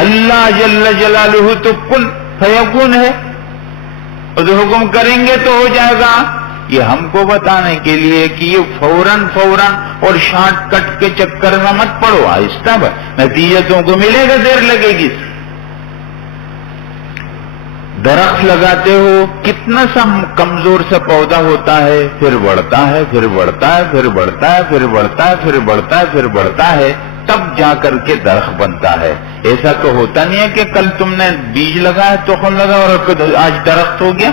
اللہ جل جلالہ تو کن فیکون ہے، اور جو حکم کریں گے تو ہو جائے گا. یہ ہم کو بتانے کے لیے کہ یہ فوراً اور شارٹ کٹ کے چکر میں مت پڑو، آہستہ نتیجہ تم کو ملے گا، دیر لگے گی. درخت لگاتے ہو، کتنا سا کمزور سا پودا ہوتا ہے، پھر بڑھتا ہے، پھر بڑھتا ہے، پھر بڑھتا ہے، پھر بڑھتا ہے، پھر بڑھتا ہے، پھر بڑھتا ہے، تب جا کر کے درخت بنتا ہے. ایسا تو ہوتا نہیں ہے کہ کل تم نے بیج لگایا، تخم لگا اور آج درخت ہو گیا.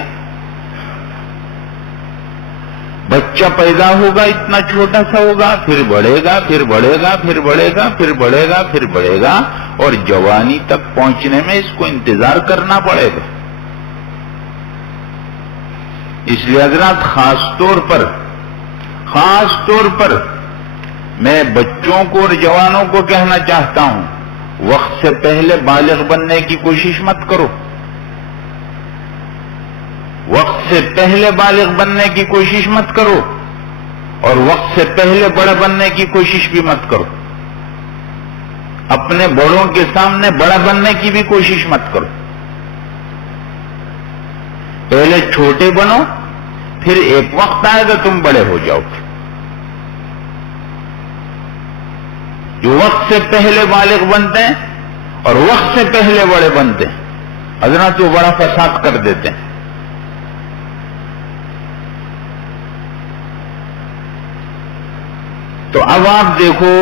بچہ پیدا ہوگا، اتنا چھوٹا سا ہوگا، پھر بڑھے گا، پھر بڑھے گا، پھر بڑھے گا، پھر بڑھے گا، پھر بڑھے گا، اور جوانی تک پہنچنے میں اس کو انتظار کرنا پڑے گا. اس لیے حضرات خاص طور پر میں بچوں کو اور جوانوں کو کہنا چاہتا ہوں، وقت سے پہلے بالغ بننے کی کوشش مت کرو. وقت سے پہلے بالغ بننے کی کوشش مت کرو، اور وقت سے پہلے بڑا بننے کی کوشش بھی مت کرو. اپنے بڑوں کے سامنے بڑا بننے کی بھی کوشش مت کرو. پہلے چھوٹے بنو، پھر ایک وقت آئے گا تم بڑے ہو جاؤ. جو وقت سے پہلے بالغ بنتے ہیں اور وقت سے پہلے بڑے بنتے ہیں، حضرات وہ بڑا فساد کر دیتے ہیں. تو اب آپ دیکھو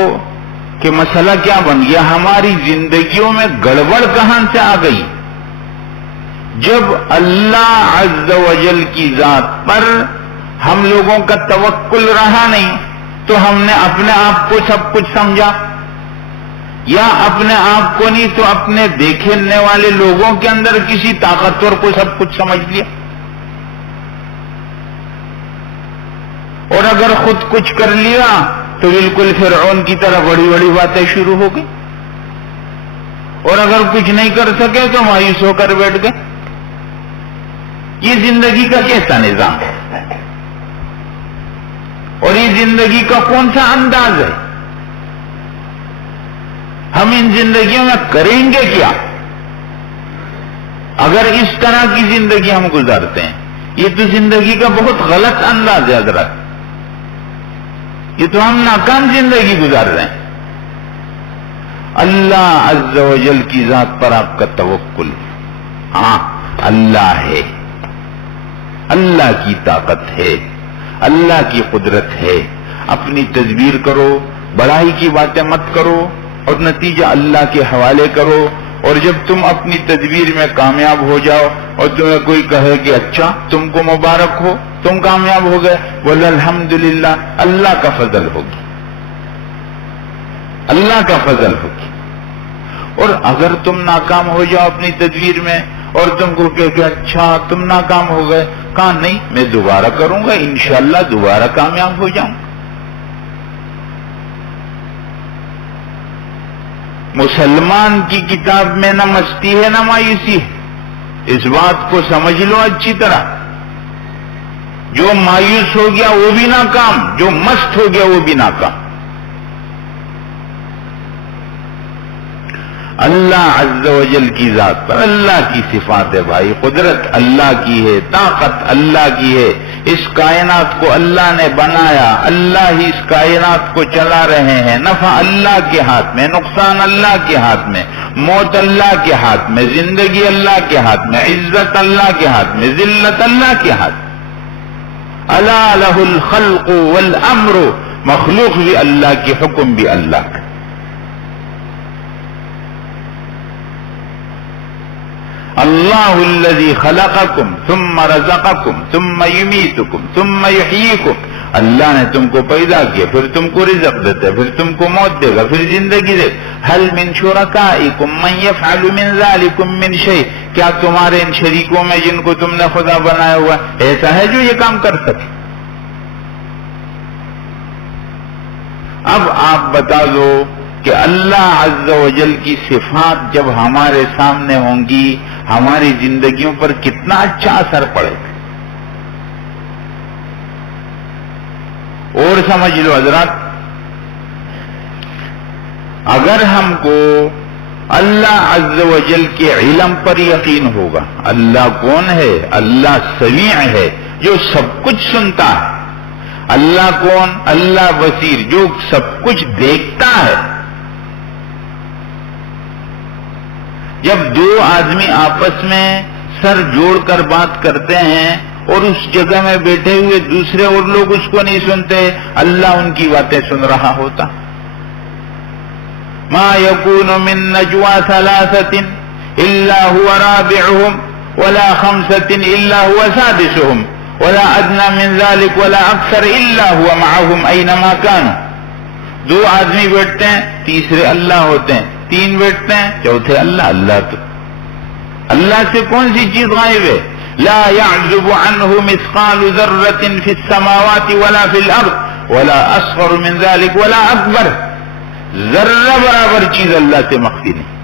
کہ مسئلہ کیا بن گیا، ہماری زندگیوں میں گڑبڑ کہاں سے آ گئی. جب اللہ عز و جل کی ذات پر ہم لوگوں کا توکل رہا نہیں، تو ہم نے اپنے آپ کو سب کچھ سمجھا، یا اپنے آپ کو نہیں تو اپنے دیکھنے والے لوگوں کے اندر کسی طاقتور کو سب کچھ سمجھ لیا. اور اگر خود کچھ کر لیا تو بالکل فرعون کی طرح بڑی بڑی باتیں شروع ہو گئی، اور اگر کچھ نہیں کر سکے تو مایوس ہو کر بیٹھ گئے. یہ زندگی کا کیسا نظام ہے، اور یہ زندگی کا کون سا انداز ہے؟ ہم ان زندگیوں میں کریں گے کیا اگر اس طرح کی زندگی ہم گزارتے ہیں؟ یہ تو زندگی کا بہت غلط انداز ہے حضرات. یہ تو ہم ناکام زندگی گزار رہے ہیں. اللہ عز و جل کی ذات پر آپ کا توکل، ہاں اللہ ہے، اللہ کی طاقت ہے، اللہ کی قدرت ہے. اپنی تدبیر کرو، بڑائی کی باتیں مت کرو، اور نتیجہ اللہ کے حوالے کرو. اور جب تم اپنی تدبیر میں کامیاب ہو جاؤ اور تمہیں کوئی کہے کہ اچھا تم کو مبارک ہو، تم کامیاب ہو گئے، بولے الحمدللہ، اللہ کا فضل ہوگی، اللہ کا فضل ہوگی. اور اگر تم ناکام ہو جاؤ اپنی تدبیر میں اور تم کو کہ اچھا تم ناکام ہو گئے، کہا نہیں میں دوبارہ کروں گا، انشاءاللہ دوبارہ کامیاب ہو جاؤں. مسلمان کی کتاب میں نہ مستی ہے نہ مایوسی ہے، اس بات کو سمجھ لو اچھی طرح. جو مایوس ہو گیا وہ بھی ناکام، جو مست ہو گیا وہ بھی ناکام. اللہ عز و جل کی ذات پر اللہ کی صفات ہے بھائی. قدرت اللہ کی ہے، طاقت اللہ کی ہے. اس کائنات کو اللہ نے بنایا، اللہ ہی اس کائنات کو چلا رہے ہیں. نفع اللہ کے ہاتھ میں، نقصان اللہ کے ہاتھ میں، موت اللہ کے ہاتھ میں، زندگی اللہ کے ہاتھ میں، عزت اللہ کے ہاتھ میں، ذلت اللہ کے ہاتھ. الا لہ الخلق والامر، مخلوق بھی اللہ کے، حکم بھی اللہ کا. اللہ الذی خلقکم ثم رزقکم ثم یمیتکم ثم یحییکم. اللہ نے تم کو پیدا کیا، پھر تم کو رزق دیتا ہے، پھر تم کو موت دے گا، پھر زندگی دے گا. هل من شرکائکم من یفعل من ذلکم من شیء، کیا تمہارے ان شریکوں میں جن کو تم نے خدا بنایا ہوا ایسا ہے جو یہ کام کر سکے؟ اب آپ بتا دو کہ اللہ عز و جل کی صفات جب ہمارے سامنے ہوں گی ہماری زندگیوں پر کتنا اچھا اثر پڑے گا. اور سمجھ لو حضرات، اگر ہم کو اللہ عز و جل کے علم پر یقین ہوگا. اللہ کون ہے؟ اللہ سمیع ہے جو سب کچھ سنتا ہے. اللہ کون؟ اللہ بصیر جو سب کچھ دیکھتا ہے. جب دو آدمی آپس میں سر جوڑ کر بات کرتے ہیں اور اس جگہ میں بیٹھے ہوئے دوسرے اور لوگ اس کو نہیں سنتے، اللہ ان کی باتیں سن رہا ہوتا. ما يكون من نجوى ثلاثة إلا هو رابعهم ولا خمسة إلا هو سادسهم ولا أدنى من ذلك ولا أكثر إلا هو معهم أينما كانوا. دو آدمی بیٹھتے ہیں، تیسرے اللہ ہوتے ہیں، تین بیٹھتے ہیں، چوتھے اللہ. اللہ تو اللہ سے کون سی چیز غائب ہے؟ لا يعزب عنه مثقال ذرة في السماوات ولا في الأرض ولا أصغر من ذلك ولا أكبر. ذرہ برابر چیز اللہ سے مخفی نہیں.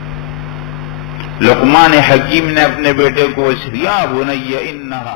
لقمان حکیم نے اپنے بیٹے کو یا بنی انہا